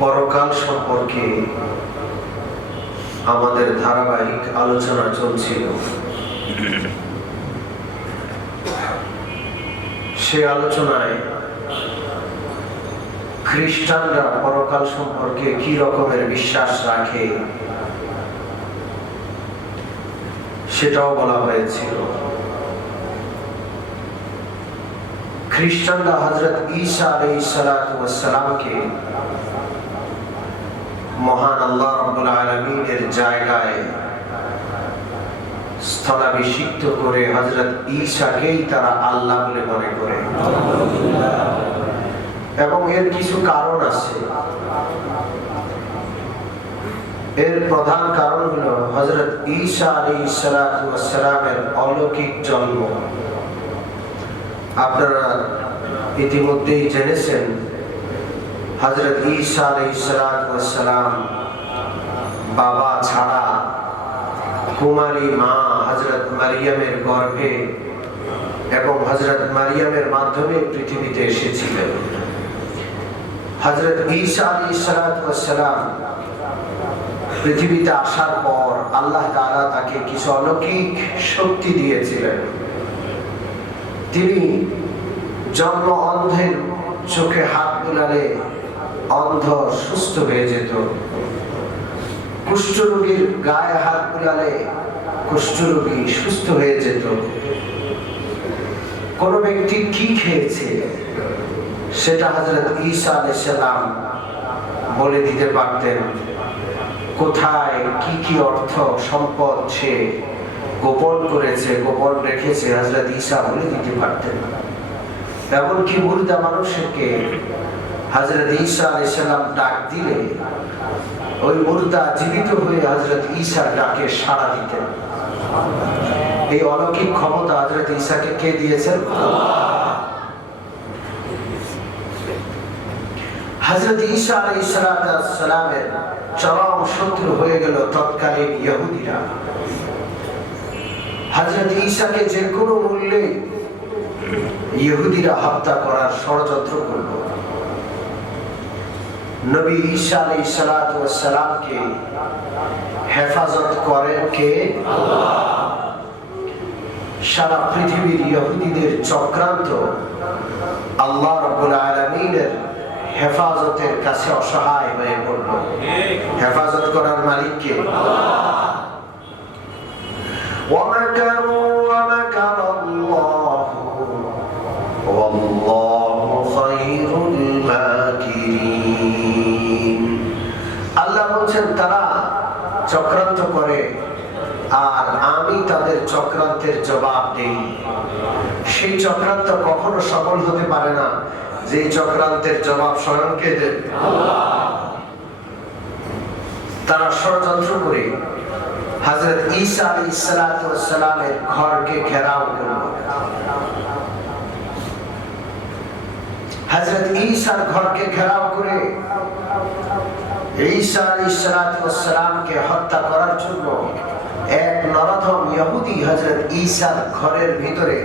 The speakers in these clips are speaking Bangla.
পরকাল সম্পর্কে আমাদের ধারাবাহিক আলোচনা চলছিল। সে আলোচনায় খ্রিস্টানরা পরকাল সম্পর্কে কি রকমের বিশ্বাস রাখে সেটাও বলা হয়েছিল। খ্রিস্টানরা হযরত ঈসা আলাইহিস সালাতু ওয়াস সালামকে মহান আল্লাহ রাব্বুল আলামিনের জায়গায় স্থলাভিষিক্ত করে হযরত ঈসাকেই তারা আল্লাহ বলে মনে করে, এবং এর কিছু কারণ আছে। এর প্রধান কারণ হলো হযরত ঈসা আলাইহিস সালাতু ওয়াস সালামের অলৌকিক জন্ম। আপনারা ইতিমধ্যেই জেনেছেন হযরত ঈসা আলাইহিস সালাতু ওয়াস সালাম বাবা ছাড়া কুমারী মা হযরত মারিয়ামের গর্ভে এবং হযরত মারিয়ামের মাধ্যমে পৃথিবীতে এসেছিলেন। হযরত ঈসা আলাইহিস সালাতু ওয়াস সালাম পৃথিবীতে আসার পর আল্লাহ তাআলা তাকে কিছু অলৌকিক শক্তি দিয়েছিলেন। তিনি জন্ম অন্ধের চোখে হাত বুলালে অন্ধ সুস্থ হয়ে যেত, কুষ্ঠরোগীর গায়ে হাত বুলালে কুষ্ঠরোগী সুস্থ হয়ে যেত। কোন ব্যক্তি কি খেয়েছে সেটা হযরত ঈসা আলাইহিস সালাম বলে দিতে পারতেন। কোথায় কি কি অর্থ সম্পদ সে গোপন করেছে, গোপন রেখেছে, হযরত ঈসা বলে দিতে পারতেন। এমনকি মুর্দা মানুষকে হযরত ঈসা আলাইহিস সালাম ডাক দিলে ওই মুর্দা জীবিত হয়ে হযরত ঈসার ডাকে সাড়া দিতেন। এই অলৌকিক ক্ষমতা হযরত ঈসাকে কে দিয়েছেন? হযরত ঈসা আলাইহিস সালামের চরম শত্রু হয়ে গেল তৎকালীন ইহুদিরা। হযরত ঈসাকে যে কোনো মূল্যে ইহুদিরা হত্যা করার ষড়যন্ত্র করল। নবী ঈসা আলাইহিস সালামকে হেফাজত করেন কে? আল্লাহ। সারা পৃথিবীর ইহুদিদের চক্রান্ত আল্লাহ রাব্বুল আলামিনের হেফাজতের কাছে অসহায় হয়ে পড়ল। হেফাজত করার মালিক কে? আল্লাহ। ওয়ামাকারু ওয়ামাকারাল্লাহু ওয়াল্লাহু খায়রুল মাকিরিন। আল্লাহ বলেন তারা চক্রান্ত করে আর আমি তাদের চক্রান্তের জবাব দেই। সেই চক্রান্ত কখনো সফল হতে পারে না যে চক্রান্তের জবাব স্বয়ং কে দেবে? আল্লাহ। তারা ষড়যন্ত্র করে হযরত ঈসা আলাইহিস সালামের ঘরকে ঘেরাও করল। হযরত ঈসার ঘরকে ঘেরাও করে ঈসা আলাইহিস সালামকে হত্যা করার জন্য এক নরধম ইহুদি হযরত ঈসার ঘরের ভিতরে,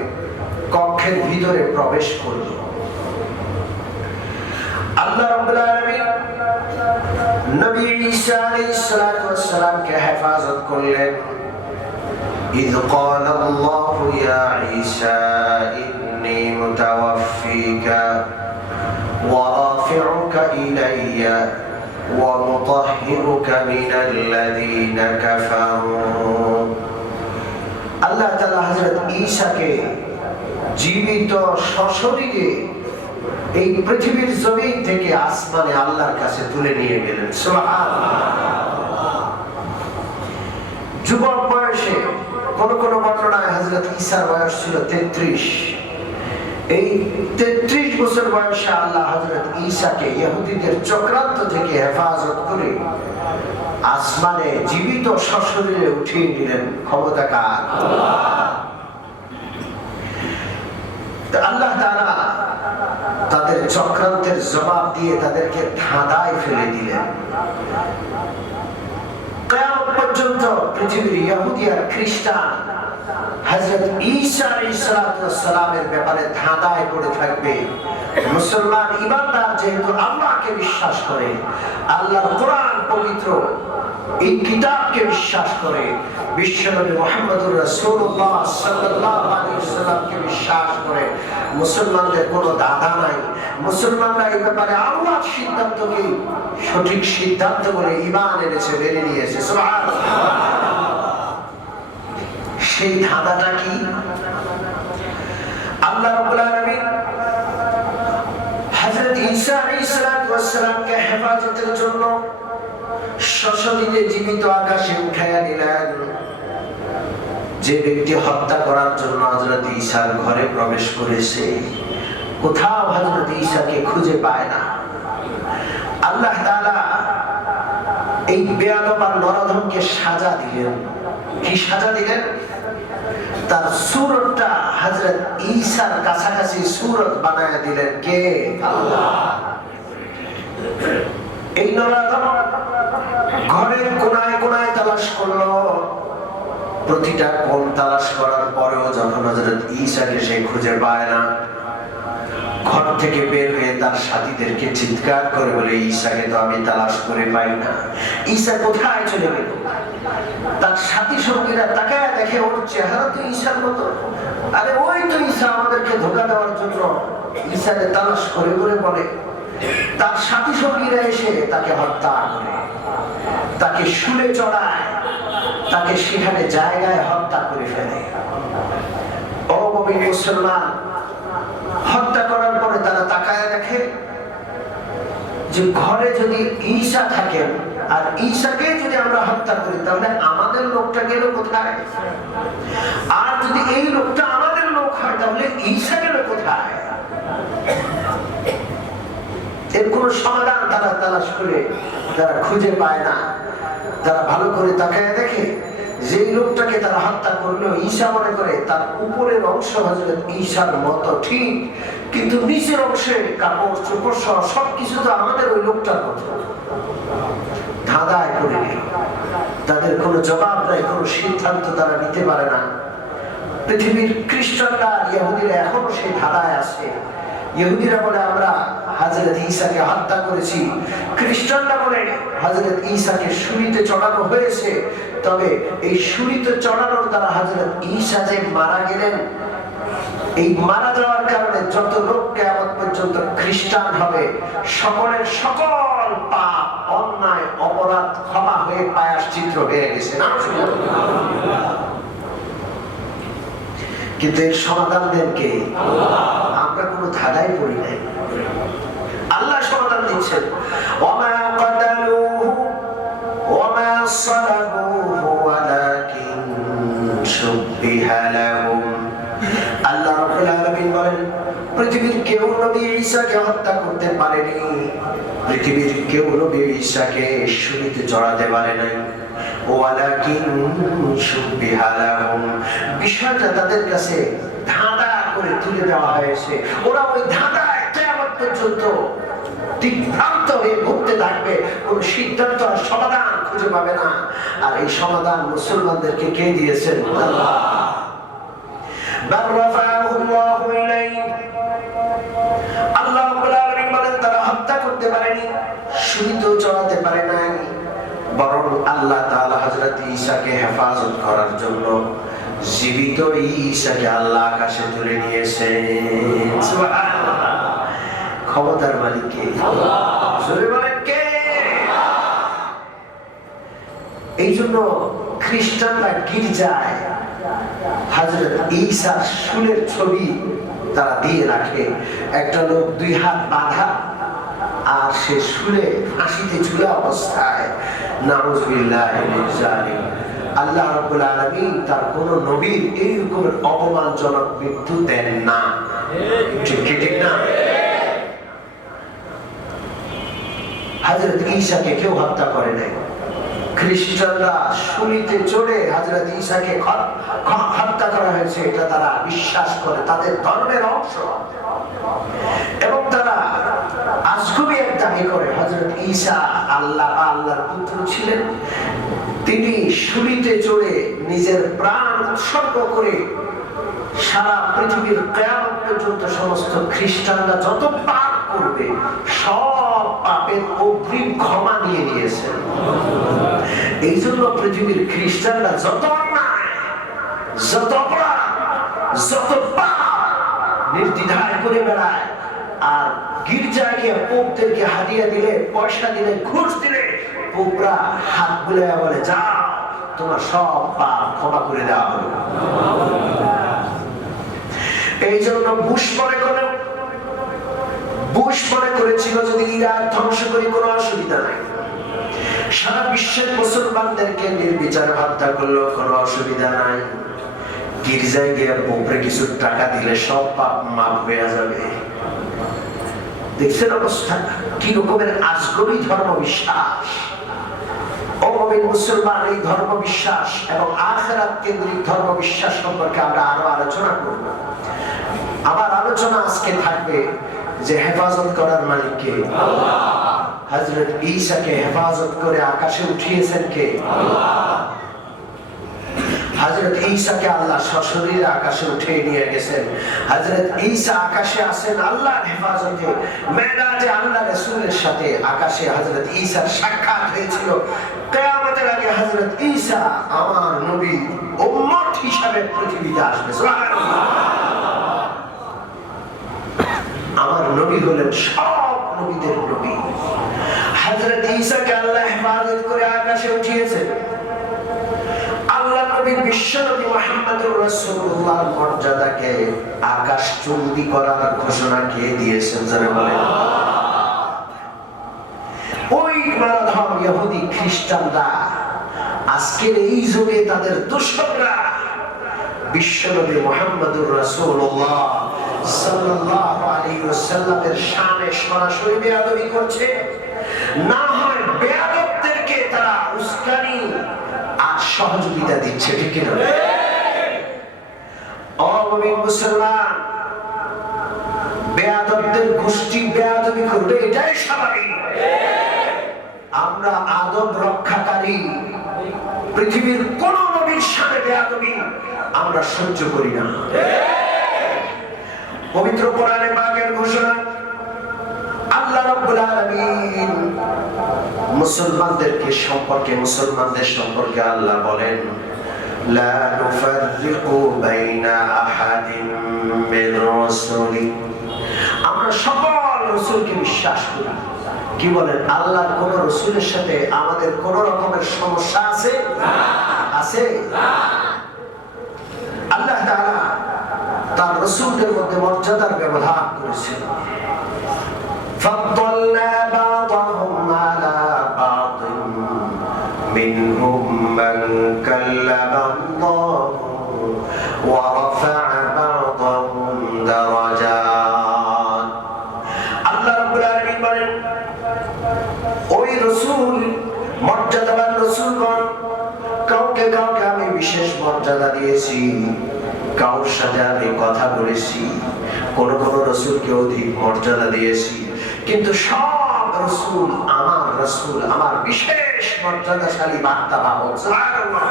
কক্ষের ভিতরে প্রবেশ করল। আল্লাহ রাব্বুল আলামিন নবী ঈসা আলাইহিস সালামকে হেফাজত করলেন। ইয ক্বালা আল্লাহু ইয়া ঈসা ইন্নী মুতাওয়াফফিকা ওয়া রাফি'ুকা ইলাইয়া ওয়া মুতাহহিরুকা মিনাল্লাযীনা কাফারু। আল্লাহ তাআলা হযরত ঈসাকে জীবিত সশরীরে এই পৃথিবীর জমিন থেকে আসমানে আল্লাহর কাছে তুলে নিয়ে গেলেন। সুবহানাল্লাহ। যুবক বয়সে, কোন কোন বর্ণনায় হযরত ঈসার বয়স ছিল 33। এই 33 বছর বয়সে আল্লাহ হযরত ঈসাকে ইহুদিদের চক্রান্ত থেকে হেফাজত করে আসমানে জীবিত সশরীরে উঠিয়ে নিলেন। ক্ষমতা কার? আল্লাহ। আল্লাহ তাআলা তাদের চক্রান্তের জবাব দিয়ে তাদেরকে ধাঁধায় ফেলে দিলেন। কিয়ামত পর্যন্ত পৃথিবীর ইহুদি আর খ্রিস্টান হযরত ঈসা আলাইহিস সালামের ব্যাপারে ধাঁধায় পড়ে থাকবে মুসলমান ইমানদার যেহেতু আল্লাহকে বিশ্বাস করে, আল্লাহর কোরআন পবিত্র এই কিতাবকে বিশ্বাস করে, বিশ্বনবী মুহাম্মদুর রাসূলুল্লাহ সাল্লাল্লাহু আলাইহি ওয়াসাল্লামকে বিশ্বাস করে, মুসলমানদের কোনো দাদা নাই। মুসলমানরা এই ব্যাপারে আল্লাহর সিদ্ধান্তকে সঠিক সিদ্ধান্ত বলে ঈমান এনেছে, মেনে নিয়েছে। সুবহানাল্লাহ। সেই ধাঁধাটা কি? আল্লাহ রাব্বুল আলামিন হযরত ঈসা আলাইহিস সালামকে হেফাজতের জন্য সশরীরে জীবিত আকাশে উঠাইয়া নিলেন। যে ব্যক্তি হত্যা করার জন্য হযরত ঈসার ঘরে প্রবেশ করেছে, কোথাও হযরত ঈসাকে খুঁজে পায় না। আল্লাহ তাআলা এই বেয়াদব আর নরধমকে সাজা দিলেন। কি সাজা দিলেন? তার সূরতটা হযরত ঈসার কাছাকাছি সূরত বানায়া দিলেন। কে? আল্লাহ। এই নরধম ঘরের কোনায় কোনায় তালাশ করলো। প্রতিটা কোণ তালাশ করার পরেও যখন হযরত ঈসাকে সে খুঁজে পায় না, ঘর থেকে বের হয়ে তার সাথীদেরকে চিৎকার করে বলে, ঈসাকে তো আমি তালাশ করে পাই না, ঈসা কোথায় চলে গেল? তার সাথী সঙ্গীরা তাকায় দেখে ওর চেহারা তো ঈসার মতো। আরে ওই তো ঈসা, আমাদেরকে ধোঁকা দেওয়ার জন্য ঈসাকে তালাশ করে করে বলে। তার সাথী সঙ্গীরা এসে তাকে হত্যা করে, তাকে শুলে চড়ায়, তাকে সেখানে জায়গায় হত্যা করে ফেলে। ও মুমিন মুসলমান, হত্যা করার পরে তারা তাকায় দেখে যে ঘরে যদি ঈসা থাকেন আর ঈসাকে যদি আমরা হত্যা করি, তাহলে আমাদের লোকটা গেল কোথায়? আর যদি এই লোকটা আমাদের লোক হয়, তাহলে ঈসা গেল কোথায়? এর কোন সমাধান তারা তালাশ করে তারা খুঁজে পায় না। তারা ভালো করে তাকায় দেখে যে লোকটাকে তারা হত্যা করলো, ঈসা মনে করে তার উপরের অংশ হযরত ঈসার মতো ঠিক, কিন্তু নিচের অংশে কাপড় চোপড় সহ সবকিছু তো আমাদের ওই লোকটার মতো। ধাঁধায় পড়ে গেল। তাদের কোনো জবাব নাই, কোনো সিদ্ধান্ত তারা নিতে পারে না। পৃথিবীর খ্রিস্টানরা, ইহুদিরা এখনো সেই ধাঁধায় আছে। ইহুদিরা বলে আমরা হযরত ঈসাকে হত্যা করেছি, খ্রিস্টানরা বলে হযরত ঈসাকে শুলিতে চড়ানো হয়েছে। তবে এই শুলিতে চড়ানোর দ্বারা হযরত ঈসা যে মারা গেলেন, এই মারা যাওয়ার কারণে যত লোক কিয়ামত পর্যন্ত খ্রিস্টান হবে, সকলের সকল পাপ, অন্যায়, অপরাধ ক্ষমা হয়ে প্রায়শ্চিত্ত হয়ে গেছে। কিন্তু এর সমাধান দেন কে? আমরা কোনো ধাঁধায় পড়ি নাই। আল্লাহ সমাধান দিচ্ছেন। ওয়ামা কাতালুহু ওয়ামা সালাবুহু ওয়ালাকিন শুববিহা লাহুম। আল্লাহ রাব্বুল আলামিন বলেন, পৃথিবীর কেউ নবী ঈসাকে হত্যা করতে পারেনি, পৃথিবীর কেউ নবী ঈসাকে শুলিতে চড়াতে পারে নাই। ওয়ালাকিন শুববিহা লাহুম, বিষয়টা তাদের কাছে ধাঁধা করে তুলে দেওয়া হয়েছে। ওরা ওই ধাঁধায় কিয়ামত পর্যন্ত দিকভ্রান্ত হয়ে ঘুরতে থাকবে, কোন সিদ্ধান্ত আর সমাধান খুঁজে পাবে না। আর এই সমাধান মুসলমানদেরকে কে দিয়েছেন? আল্লাহ। বাল রাফাহু আল্লাহু ইলাইহি। আল্লাহ রাব্বুল আলামিন বলেন, তারা হত্যা করতে পারেনি, শুলিতেও চড়াতে পারে নাই, বরং আল্লাহ তাআলা হযরত ঈসাকে হেফাজত করার জন্য জীবিত ঈসাকে আল্লাহ আকাশে তুলে নিয়েছেন। সুবহানাল্লাহ। ক্ষমতার মালিক কে? আল্লাহ। জোরে বলেন কে? এই জন্য খ্রিস্টানরা গির্জায় হযরত ঈসার শুলের ছবি তারা দিয়ে রাখে। একটা লোক দুই হাত বাঁধা আর সে শুলে ফাঁসিতে ঝুলা অবস্থায়। নাউযুবিল্লাহি মিন যালিক। আল্লাহ রাব্বুল আলামিন তার কোন নবীর এই রকমের অপমানজনক মৃত্যু দেন না। ঠিক না? হযরত ঈসাকে কেউ হত্যা করে নাই। খ্রিস্টানরা শুলিতে চড়ে হযরত ঈসাকে হত্যা করা হয়েছে, এটা তারা বিশ্বাস করে, তাদের ধর্মের অংশ। এবং তারা আজগুবি এক দাবি করে হযরত ঈসা আল্লাহ বা আল্লাহর পুত্র ছিলেন। তিনি শুলিতে চড়ে নিজের প্রাণ উৎসর্গ করে সারা পৃথিবীর কিয়ামত পর্যন্ত সমস্ত খ্রিস্টানরা যত পাপ করবে সব পাপের অগ্রিম ক্ষমা নিয়ে নিয়েছেন। এই জন্য পৃথিবীর খ্রিস্টানরা যত অন্যায়, যত অপরাধ, যত পাপ নির্দ্বিধায় করে বেড়ায়, আর গির্জায় গিয়ে পোপদেরকে হাদিয়া দিলে, পয়সা দিলে, ঘুষ দিলে পোপরা হাত বুলাইয়া বলে, যাও তোমার সব পাপ ক্ষমা করে দেওয়া হলো। এই জন্য বুশ মনে করেছিল যদি ইরাক ধ্বংস করি কোনো অসুবিধা নাই, সারা বিশ্বের মুসলমানদেরকে নির্বিচারে হত্যা করলো কোনো অসুবিধা নাই, গির্জায় গিয়ে পোপরে কিছু টাকা দিলে সব পাপ মাফ হয়ে যাবে। দেখছেন অবস্থা কি রকমের আজগবি ধর্ম বিশ্বাস। ও মুমিন মুসলমান, এই ধর্ম বিশ্বাস এবং আখিরাত কেন্দ্রিক ধর্ম বিশ্বাস সম্পর্কে আমরা আরো আলোচনা করব। আমার আলোচনা আজকে থাকবে যে হেফাজত করার মালিক কে? আল্লাহ। হযরত ঈসাকে হেফাজত করে আকাশে উঠিয়েছেন কে? আল্লাহ। হযরত ঈসাকে আল্লাহ সশরীরে আকাশে উঠিয়ে নিয়ে গেছেন। হযরত ঈসা আকাশে আছেন আল্লাহর হেফাজতে। মেরাজে আল্লাহ রাসূলের সাথে আকাশে হযরত ঈসার সাক্ষাৎ হয়েছিল। কিয়ামতের আগে হযরত ঈসা আমার নবী উম্মত হিসাবে পৃথিবীতে আসবে। সুবহানাল্লাহ। আমার নবী হলেন সব নবীদের নবী। হযরত ঈসাকে আল্লাহ হেফাজত করে আকাশে উঠিয়েছেন। আল্লাহ নবী বিশ্বনবী মুহাম্মদুর রাসূলুল্লাহর মর্যাদাকে আকাশচুম্বী করার ঘোষণা কে দিয়েছেন জানেন? বলেন। ওই মারাধম ইহুদি খ্রিস্টানরা আজকের এই যুগে তাদের দুশমনরা বিশ্বনবী মুহাম্মদুর রাসূলুল্লাহ সাল্লাল্লাহু আলাইহি ওয়াসাল্লামের শানে সরাসরি বেয়াদবি করছে, না হয় বেয়াদবদেরকে তারা উস্কানি আর সহযোগিতা দিচ্ছে। ঠিক না? ও মুমিন মুসলমান, বেয়াদবদের গোষ্ঠী বেয়াদবি করবে এটাই স্বাভাবিক। আমরা আদব রক্ষাকারী, পৃথিবীর কোন নবীর সাথে বেয়াদবি আমরা সহ্য করি না। পবিত্র কোরআনে পাকের ঘোষণা, আল্লাহ রাব্বুল আলামিন মুসলমানদের সম্পর্কে আল্লাহ বলেন, লা নুফাররিকু বাইনা আহাদিন মির রাসূলি। আমরা সকল রাসূলকে বিশ্বাস করি। কি বলেন? আল্লাহর কোন রাসূলের সাথে আমাদের কোন রকমের সমস্যা আছে? আছে না। আল্লাহ তাআলা তার রাসূলদের মধ্যে মর্যাদার ব্যবধান করেছেন। ফাদ্দালনা বা'দাহুম আলা বা'দিন মিনহুম মান কাল্লামা আল্লাহু ওয়া রাফা'a বা'দাহুম দারাজাত। আল্লাহ রাব্বুল আলামিন বলেন, ওই রাসূল মর্যাদাবান রাসূলগণ কাউকে আমি বিশেষ মর্যাদা দিয়েছি, কারোর সাথে আমি কথা বলেছি, কোন রাসূলকে অধিক মর্যাদা দিয়েছি, কিন্তু সব রাসূল আমার বিশেষ মর্যাদাশালী বার্তাবাহক। সুবহানাল্লাহ।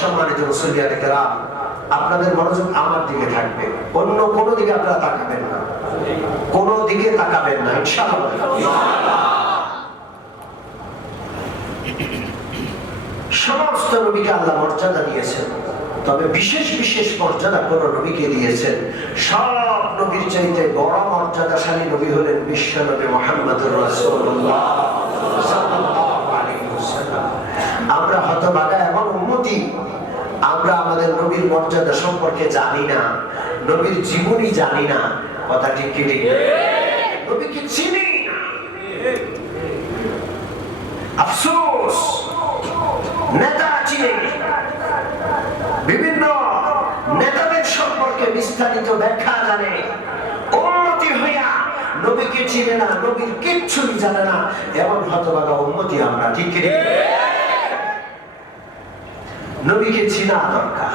সম্মানিত মুসলিয়ানে কেরাম, আপনাদের মনোযোগ আমার দিকে থাকবে, অন্য কোন দিকে আপনারা তাকাবেন না, কোন দিকে তাকাবেন না ইনশাআল্লাহ। সমস্ত নবীকে আল্লাহ মর্যাদা দিয়েছেন, তবে বিশেষ মর্যাদা কোন নবীকে দিয়েছেন। সব নবীর চাইতে বড় মর্যাদাশালী নবী হলেন বিশ্ব নবী মুহাম্মদুর রাসূলুল্লাহ সাল্লাল্লাহু আলাইহি ওয়াসাল্লাম। আমরা হতভাগা এমন উম্মতি, আমরা আমাদের নবীর মর্যাদা সম্পর্কে জানি না, নবীর জীবনী জানি না। কথা ঠিক কি ঠিক? নবীকে চিনি না। আফসোস, নেতা চিনি, বিভিন্ন নেতাদের সম্পর্কে বিস্তারিত ব্যাখ্যা জানে, উম্মতি হইয়া নবীকে চিনে না, নবীর কিচ্ছুই জানে না, এমন হতভাগা উম্মতি আমরা। ঠিক কি? নবীকে চিনা দরকার।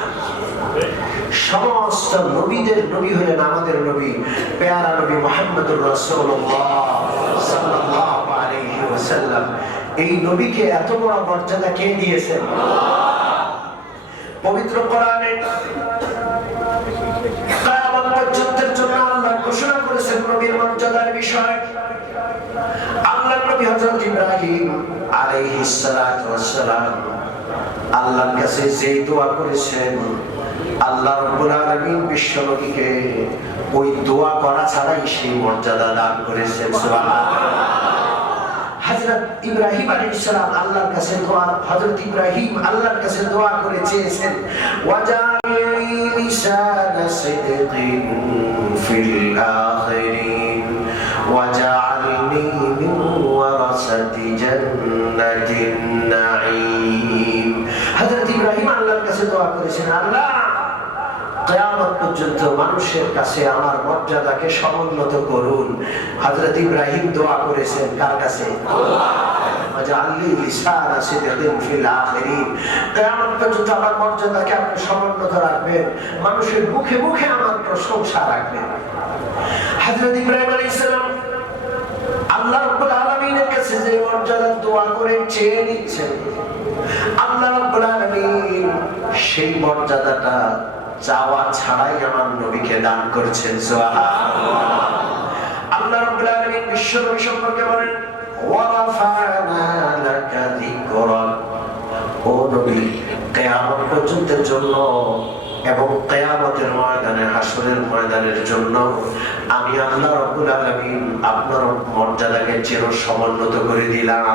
সমস্ত নবীদের নবী হলেন আমাদের নবী, পেয়ারা নবী মুহাম্মদুর রাসূলুল্লাহ সাল্লাল্লাহু আলাইহি ওয়াসাল্লাম। এই নবীকে এত বড় মর্যাদা কে দিয়েছেন? পবিত্র কোরআনে মর্যাদার বিষয়। আল্লাহর নবী হযরত ইব্রাহিম আলাইহিস সালাতু ওয়াস সালাম আল্লাহর কাছে যে দোয়া করেছেন, আল্লাহ রাব্বুল আলামিন বিশ্ব নবীকে ওই দোয়া করা ছাড়াই সেই মর্যাদা দান করেছেন। সুবহানাল্লাহ। হযরত ইব্রাহিম আলাইহিস সালাম আল্লাহর কাছে দোয়া, হযরত ইব্রাহিম আল্লাহর কাছে দোয়া করে চেয়েছেন, ওয়াজআলনি লিসানা সিদকিন ফিল আখিরিন ওয়াজআলনি মিন ওয়ারাসাতি জান্নাতিন নাঈম। হযরত ইব্রাহিম আল্লাহর কাছে দোয়া করেছেন, আল্লাহ কিয়ামত পর্যন্ত মানুষের কাছে আমার মর্যাদাকে সমুন্নত করুন। হযরত ইব্রাহিম দোয়া করেছেন কার কাছে? আল্লাহ। ওয়াজআলনি লিসানা সিদকিন ফিল আখিরিন, কিয়ামত পর্যন্ত আমার মর্যাদাকে আপনি সমুন্নত রাখবেন, মানুষের মুখে মুখে আমার প্রশংসা রাখবেন। হযরত ইব্রাহিম আলাইহিস সালাম আল্লাহ রাব্বুল আলামিনের কাছে যে মর্যাদার দোয়া করে চেয়ে নিচ্ছেন, আল্লাহ রাব্বুল আলামিন সেই মর্যাদাটা চাওয়া ছাড়াই আমার নবীকে দান করেছেন। সুবহানাল্লাহ। আল্লাহ রাব্বুল আলামিন বিশ্ব নবী সম্পর্কে বলেন, ওয়া রাফা'না লাকা যিকরাক, ও নবী কিয়ামত পর্যন্তের জন্য এবং কিয়ামতের ময়দানে, হাসরের ময়দানের জন্য আমি আল্লাহ রাব্বুল আলামিন আপনার মর্যাদাকে চির সমুন্নত করে দিলাম।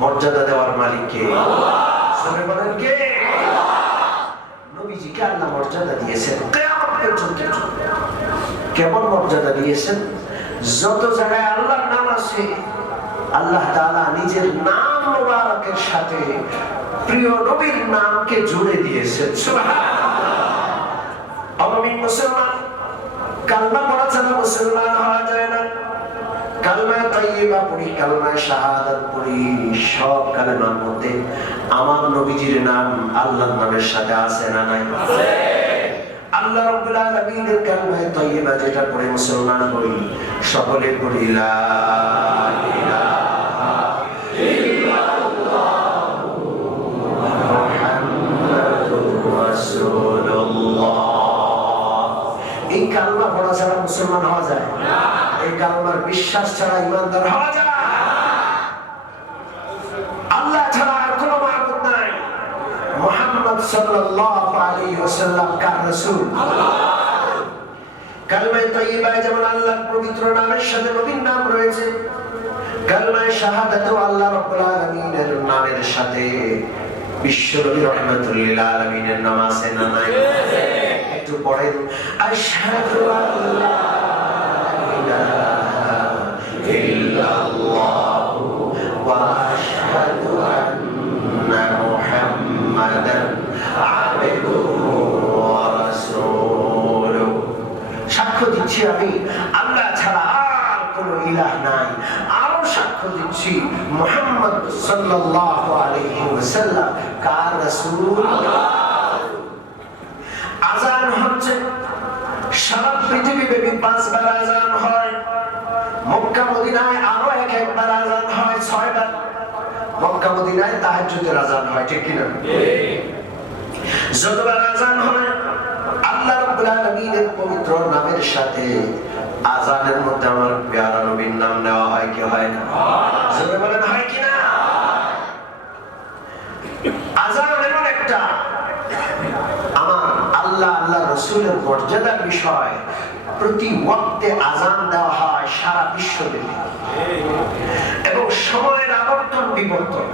মর্যাদা দেওয়ার মালিক কে? আল্লাহ। শুনে বলেন কে? নবীজিকে আল্লাহ মর্যাদা দিয়েছেন কিয়ামত পর্যন্ত। কেমন মর্যাদা দিয়েছেন? যত জায়গায় আল্লাহর নাম আছে, আল্লাহ তাআলা নিজের নাম মুবারকের সাথে প্রিয় নবীর নামকে জুড়ে দিয়েছেন। সুবহানাল্লাহ। আমি মুসলমান, কালমা পড়া ছাড়া মুসলমান হওয়া যায় না। কালমা তাইয়্যিবা পড়ি, কালমা শাহাদাত পড়ি, সব কালেমার মধ্যে আমার নবীজির নাম আল্লাহর নামের সাথে আছে না নাই? আছে। আল্লাহ রাব্বুল আলামিনের কালমা তাইয়্যিবা যেটা পড়ে মুসলমান হই, সকলে পড়ি লা ইলাহা ইল্লাল্লাহু মুহাম্মাদুর রাসূলুল্লাহ। এই কালমা পড়া ছাড়া মুসলমান হওয়া যায় না। এই কালমার বিশ্বাস ছাড়া ইমানদার হওয়া যায় না। আল্লাহ ছাড়া আর কোনো মাবুদ নাই। মুহাম্মদ সাল্লাল্লাহু আলাইহি ওয়াসাল্লাম কার রাসূল? আল্লাহ। কালমা তাইয়্যিবায় যেমন আল্লাহর পবিত্র নামের সাথে নবীর নাম রয়েছে, কালমা শাহাদাতও আল্লাহ রাব্বুল আলামিনের নামের সাথে বিশ্বনবী রাহমাতুল লিল আলামিনের নাম আছে না নাই? একটু পড়েন, আশহাদু আল্লা ইল্লাল্লাহু ওয়া আশহাদু আন্না মুহাম্মাদান আবদুহু ওয়া রাসূলুহু। সাক্ষ্য দিচ্ছি আমি আল্লাহ ছাড়া আর কোনো ইলাহ নাই। আরো সাক্ষ্য দিচ্ছি মুহাম্মদ সাল্লাল্লাহু আলাইহি ওয়াসাল্লাম কার রাসূল? আল্লাহ। আযান হচ্ছে সারা পৃথিবীব্যাপী 5 বার আযান হয়। মক্কা মদিনায় আরো একবার আযান হয় 6 বার। মক্কা মদিনায় তাহাজ্জুদের আযান হয়, ঠিক কিনা? যতবার আযান হয় আল্লাহ রাব্বুল আলামিনের পবিত্র নামের সাথে আযানের মধ্যে আমার প্যারা নবীর নাম নেওয়া হয় কি হয় না? জোরে বলেন হয় কি না? আযান এমন একটা আমার আল্লাহ আল্লাহ রাসূলের মর্যাদার বিষয়। প্রতি ওয়াক্তে আযান দেওয়া হয় সারা বিশ্বব্যাপী, এবং সময়ের আবর্তন বিবর্তন,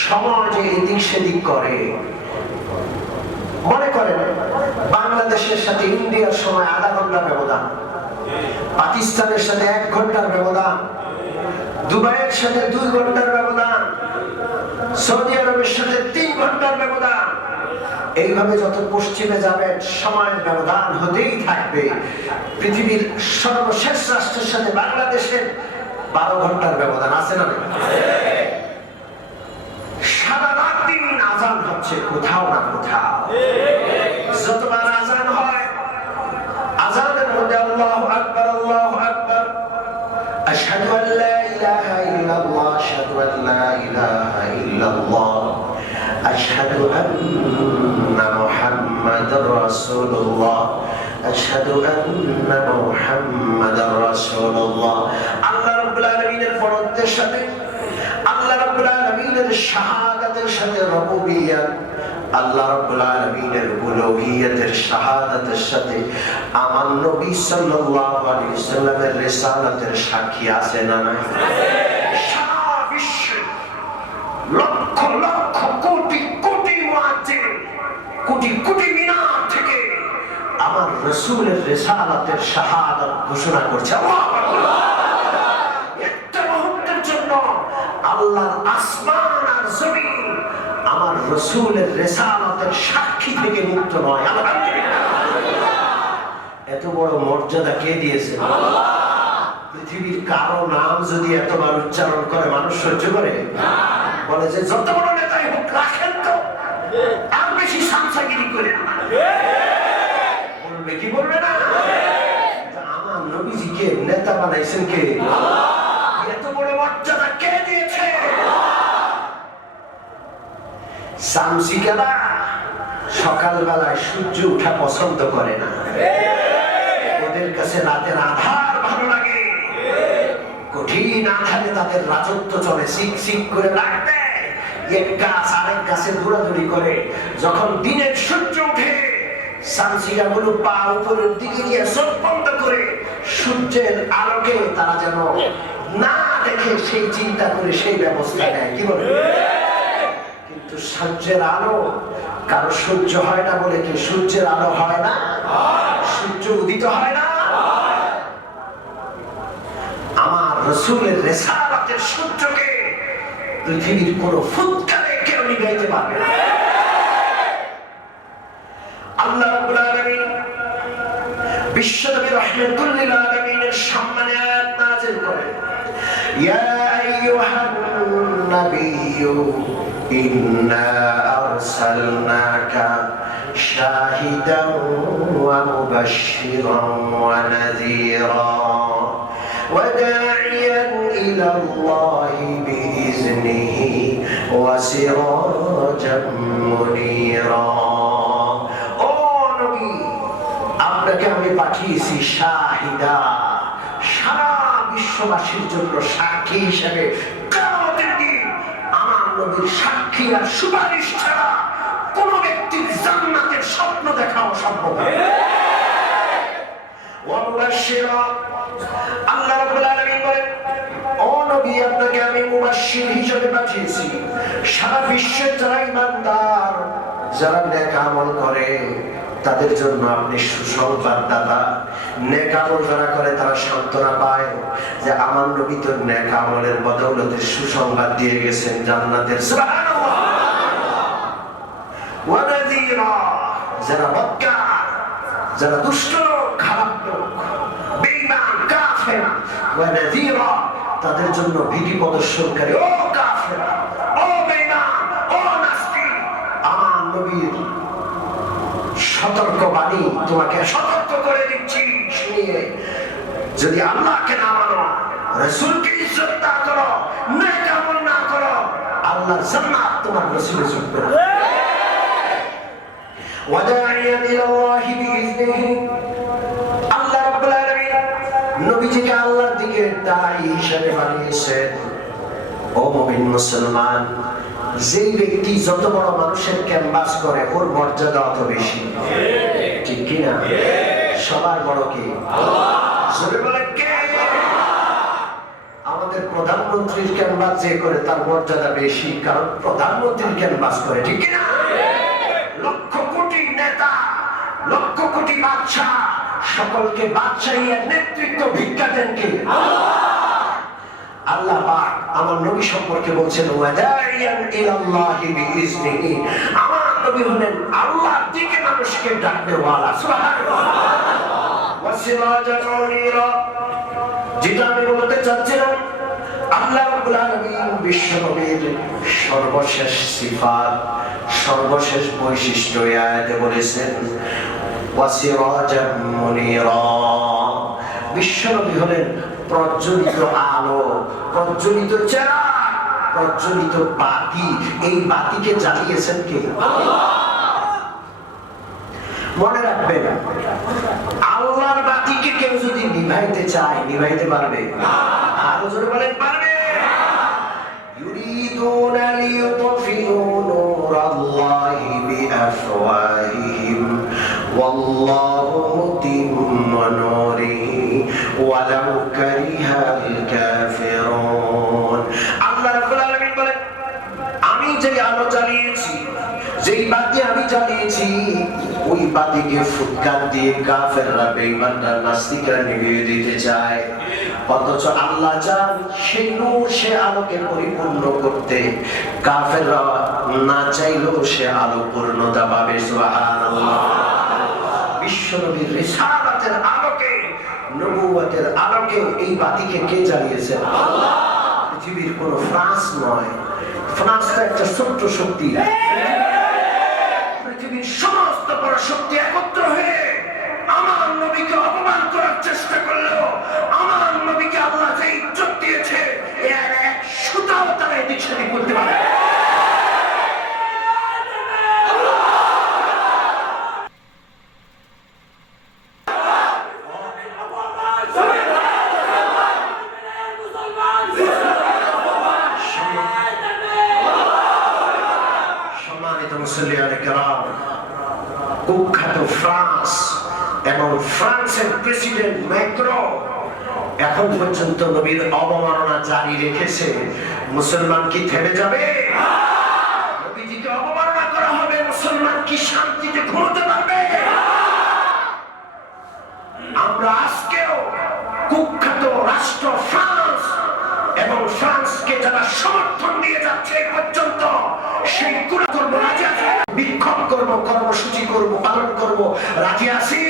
সময় যে এদিক সেদিক করে। মনে করেন বাংলাদেশের সাথে ইন্ডিয়ার সময় আধা ঘন্টার ব্যবধান, পাকিস্তানের সাথে 1 ঘন্টার ব্যবধান, দুবাইয়ের সাথে 2 ঘন্টার ব্যবধান, সৌদি আরবের সাথে 3 ঘন্টার ব্যবধান। এইভাবে যত পশ্চিমে যাবেন সময়ের ব্যবধান হতেই থাকবে। পৃথিবীর সর্বশেষ রাষ্ট্রের সাথে বাংলাদেশের 12 ঘন্টার ব্যবধান আছে না? সারা রাত দিন আযান হচ্ছে কোথাও না কোথাও। যতবার আযান হয় আযানের মধ্যে আল্লাহু আকবার আল্লাহু আকবার, আশহাদু আল্লা ইলাহা ইল্লাল্লাহ, আশহাদু আল্লা ইলাহা ইল্লাল্লাহ, আশহাদু আন্না মুহাম্মাদুর রাসূলুল্লাহ, আশহাদু আন্না মুহাম্মাদার রাসূলুল্লাহ। আল্লাহ রাব্বুল আলামিনের ফরজের সাথে, আল্লাহ রাব্বুল আলামিনের শাহাদাতের সাথে রুবুবিয়্যাত, আল্লাহ রাব্বুল আলামিনের উলুহিয়্যাতের শাহাদাতের সাথে আমার নবী সাল্লাল্লাহু আলাইহি ওয়াসাল্লামের রিসালাতের সাক্ষী আছে না নাই? সারা বিশ্বে লক্ষ লক্ষ কোটি কোটি মুআজ্জিন, কোটি কোটি মিনার থেকে আমার রাসূলের রিসালাতের শাহাদাত ঘোষণা করছে। আল্লাহু আকবার। একটা মুহূর্তের জন্য আল্লাহর আসমান আর জমিন আমার রাসূলের রিসালাতের সাক্ষী থেকে মুক্ত নয়। আলহামদুলিল্লাহ। এত বড় মর্যাদা কে দিয়েছে? আল্লাহ। পৃথিবীর কারো নাম যদি এতবার উচ্চারণ করে মানুষ সহ্য করে? না। বলে যে যত বড় নেতাই হোক রাখেন তো, আর বেশি সামসাগিরি করে না। বলবে কি বলবে না? আমার নবীজিকে নেতা বানাইছেন কে? আল্লাহ। এত বড় মর্যাদা কে দিয়েছে? সামসিকেরা সকালবেলায় সূর্য উঠা পছন্দ করে না, ওদের কাছে রাতের আধার ভালো লাগে। কঠিন আধারে তাদের রাজত্ব চলে, সিক সিক করে লাগবে, এক গাছ আরেক গাছে দৌড়াদৌড়ি করে। যখন দিনের সূর্য উঠে সামসিকাগুলো পা উপরের দিকে নিয়ে চোখ বন্ধ করে সূর্যের আলোকে তারা যেন না দেখে সেই চিন্তা করে সেই ব্যবস্থা নেয়। কি বলে? কিন্তু সূর্যের আলো কারো সহ্য হয় না বলে কি সূর্যের আলো হয় না? সূর্য উদিত হয় না? আমার রাসূলের রিসালাতের সূর্যকে পৃথিবীর কোন ফুৎকারে কেউ নিভাইতে পারবে না। আল্লাহ রাব্বুল আলামিন বিশ্বনবী রাহমাতুল লিল আলামিনের সম্মানে আয়াত নাযিল করেন, ইয়া আইয়ুহান নাবিয়্যু ইন্না আরসালনাকা শাহিদান ওয়া মুবাশশিরান ওয়া নাযীরা ওয়া দা'iয়ান ইলা আল্লাহি বিইজনিহি ওয়া সিরাজাম মুনীরা। ও নবী, আপনাকে আমি পাঠিয়েছি শাহিদা, সারা বিশ্ববাসীর জন্য সাক্ষী হিসেবে। কিয়ামতের দিন আমার নবীর সাক্ষী আর সুপারিশ ছাড়া কোন ব্যক্তির জান্নাতের স্বপ্ন দেখা অসম্ভব। ওয়া মুবাশশিরা, আল্লাহ রাব্বুল আলামিন বলেন, ও নবী, আপনাকে আমি মুবাশশির হিসেবে পাঠিয়েছি। সারা বিশ্বের যারা ঈমানদার, যারা নেক আমল করে তাদের জন্য আপনি সুসংবাদদাতা। নেক আমল যারা করে তারা সান্ত্বনা পায় যে আমার নবী তো নেক আমলের বদৌলতে সুসংবাদ দিয়ে গেছেন জান্নাতের। সুবহানাল্লাহ। ওয়া নাযীরা, যারা বদকার, যারা দুষ্ট লোক, খারাপ লোক, বেঈমান, কাফের, ওয়া নাযীরা, তাদের জন্য ভীতি প্রদর্শনকারী। ও কাফের, ও বেঈমান, ও নাস্তিক, আমার নবীর সতর্ক বাণী তোমাকে সতর্ক করে দিচ্ছি, শুনিয়ে যদি আল্লাহকে না মানো, রাসূলকে ইজ্জত না করো, নেক আমল না করো, আল্লাহর জান্নাত তোমার নসিবে জুটবে না। ওয়া দা'iয়ান ইলা আল্লাহি বিইজনিহি, আল্লাহ রাব্বুল আলামিন নবীজিকে আল্লাহর দিকে দায়ী হিসেবে বানিয়েছেন। ও মুমিন মুসলমান, যেই ব্যক্তি যত বড় মানুষের ক্যানভাস করে ওর মর্যাদা অত বেশি, ঠিক কি না? সবার বড় কে? আমাদের প্রধানমন্ত্রীর ক্যানভাস যে করে তার মর্যাদা বেশি, কারণ প্রধানমন্ত্রীর ক্যানভাস করে, ঠিক কি না? লক্ষ কোটি নেতা, লক্ষ কোটি বাদশা, সকলকে বাদশাহীর নেতৃত্ব ভিক্ষা দেন কে? আল্লাহ পাক আমার নবী সম্পর্কে বলছেন, ওয়া দা'iয়ান ইলাল্লাহি বিইজনিহি, আমার নবী হলেন আল্লাহর দিকে মানুষকে ডাকতে ওয়ালা। সুবহানাল্লাহ। ওয়া সিরাজান মুনীরা, যেটা আমি বলতে চাচ্ছিলাম, আল্লাহ রাব্বুল আলামিন বিশ্ব নবীর সর্বশেষ সিফাত, সর্বশেষ বৈশিষ্ট্য এই আয়াতে বলেছেন, ওয়া সিরাজান মুনীরা, বিশ্ব নবী হলেন প্রজ্বলিত আলো, প্রজ্বলিত চেরাগ, প্রজ্বলিত বাতি। এই বাতিকে জ্বালিয়েছেন কে? আল্লাহ। মনে রাখবেন, তোমার বাতিকে কেউ যদি নিভাইতে চায় নিভাইতে পারবে? আরো জোরে বলেন পারবে? ইউরিদুনা লিইউতফিউ নূরাল্লাহি বিআফওয়াহিহিম ওয়াল্লাহু মুতিম্মু নূরিহি ওয়ালাউ কারিহাল কাফিরুন। আল্লাহ রাব্বুল আলামিন বলেন, আমি যে আলো জ্বালিয়েছি, যেই বাতি আমি জ্বালিয়েছি, ওই বাতিকে ফুৎকার দিয়ে কাফেররা, বেঈমানরা, নাস্তিকরা নিভিয়ে দিতে চায়। অথচ আল্লাহ চান সেই নূর, সে আলোকে পরিপূর্ণ করতে। কাফেররা না চাইলেও সে আলো পূর্ণতা পাবে। সুবহানাল্লাহ। বিশ্বনবীর রিসালাতের আলোকে, নবুয়তের আলোকে এই বাতিকে কে জ্বালিয়েছেন? আল্লাহ। পৃথিবীর কোন ফ্রান্স নয়। ফ্রান্স তো একটা ছোট্ট শক্তি। পৃথিবীর সমস্ত বড় শক্তি একত্র হয়ে আমার নবীকে অপমান করার চেষ্টা করলো, আমার নবীকে আল্লাহ যে ইজ্জত দিয়েছে এর এক সুতাও তারা এদিক সেদিক করতে পারে। কুখ্যাত ফ্রান্স এবং ফ্রান্সের প্রেসিডেন্ট ম্যাক্রো এখন পর্যন্ত নবীর অবমাননা জারি রেখেছে। মুসলমান কি থেমে যাবে? নবীজিকে অবমাননা করা হবে, মুসলমান কি শান্তিতে ঘুমোতে পারবে? আমরা আজকেও কুখ্যাত রাষ্ট্র ফ্রান্স এবং ফ্রান্সকে যারা সমর্থন দিয়ে যাচ্ছে এই পর্যন্ত, সেই কুরা করবো, রাজি আছি, বিক্ষোভ করবো, কর্মসূচি করবো, পালন করবো, রাজি আছি।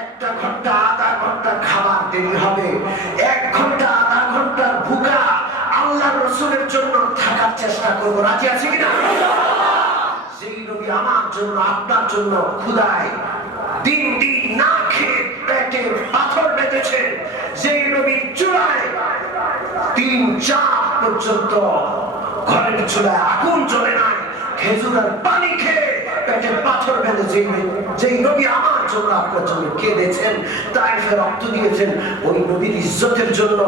একটা ঘন্টা আধা ঘন্টা খাবার দেরি হবে, 1 ঘন্টা আধা ঘন্টার ভুকা আল্লাহর রাসূলের জন্য থাকার চেষ্টা করবো, রাজি আছি কিনা? যেই নবী আমার জন্য, আপনার জন্য ক্ষুধায় দিন দিন না খেয়ে পেটে পাথর বেঁধেছে, যেই নবীর চুলায় 3-4 পর্যন্ত ঘরের চুলায় আগুন জ্বলে নাই, খেজুরের পানি খেয়ে পেটে পাথর বেঁধে যেই নবী আমার জন্য, আপনার জন্য কেঁদেছেন, তাইফে রক্ত দিয়েছেন, ওই নবীর ইজ্জতের জন্য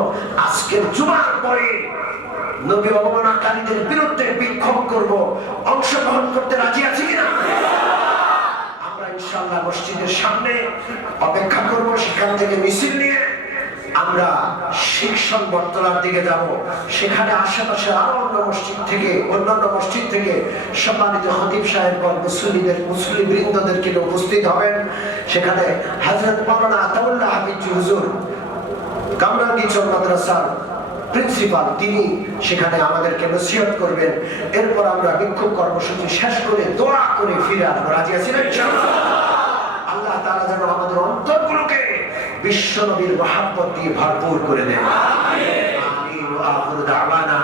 আজকের জুমার পরে নবী অবমাননাকারীদের বিরুদ্ধে বিক্ষোভ করব, অংশগ্রহণ করতে রাজি আছি কিনা? আমরা ইনশাআল্লাহ মসজিদের সামনে অপেক্ষা করব, সেখান থেকে মিছিল নিয়ে আমরা শিক্ষণ বটতলার দিকে যাব। সেখানে আশেপাশে আরো অন্যান্য মসজিদ থেকে সম্মানিত খতিব সাহেব বা মুসল্লি বৃন্দদেরকে উপস্থিত হবেন। সেখানে হযরত মাওলানা আতাউল্লাহ হাফিজ হুজুর, কামরাঙ্গীচর মাদ্রাসার প্রিন্সিপাল, তিনি সেখানে আমাদেরকে নসিহত করবেন। এরপর আমরা বিক্ষোভ কর্মসূচি শেষ করে দোয়া করে ফিরে আসবো, রাজি আছি ইনশাআল্লাহ। আল্লাহ তাআলা যেন আমাদের অন্তরগুলোকে বিশ্ব নবীর মহব্বত দিয়ে ভরপুর করে দেন। আমিন। ওয়া আখিরু দাওয়ানা